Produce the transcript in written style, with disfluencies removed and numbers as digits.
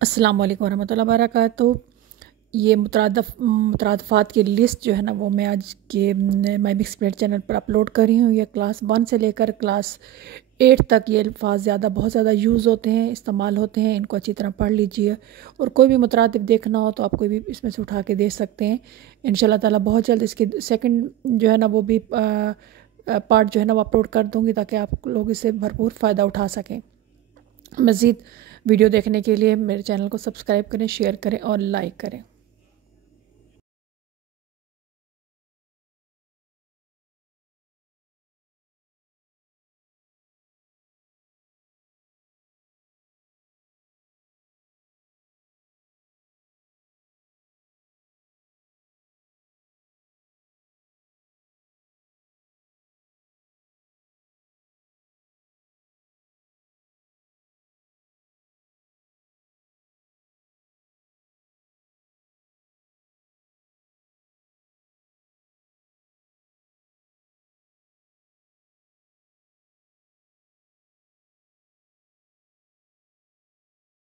السلام علیکم ورحمۃ اللہ وبرکاتہ۔ یہ مترادفات کی لسٹ جو ہے نا وہ میں آج کے مائی مکس پلیٹ چینل پر اپلوڈ کر رہی ہوں۔ یہ کلاس 1 سے لے کر کلاس 8 تک یہ الفاظ بہت زیادہ یوز ہوتے ہیں، استعمال ہوتے ہیں۔ ان کو اچھی طرح پڑھ لیجئے، اور کوئی بھی مترادف دیکھنا ہو تو آپ کوئی بھی اس میں سے اٹھا کے دے سکتے ہیں انشاءاللہ تعالیٰ۔ بہت جلد اس کی سیکنڈ جو ہے نا وہ بھی پارٹ جو ہے نا وہ اپلوڈ کر دوں گی تاکہ آپ لوگ اس سے بھرپور فائدہ اٹھا سکیں۔ مزید ویڈیو دیکھنے کے لیے میرے چینل کو سبسکرائب کریں، شیئر کریں اور لائک کریں۔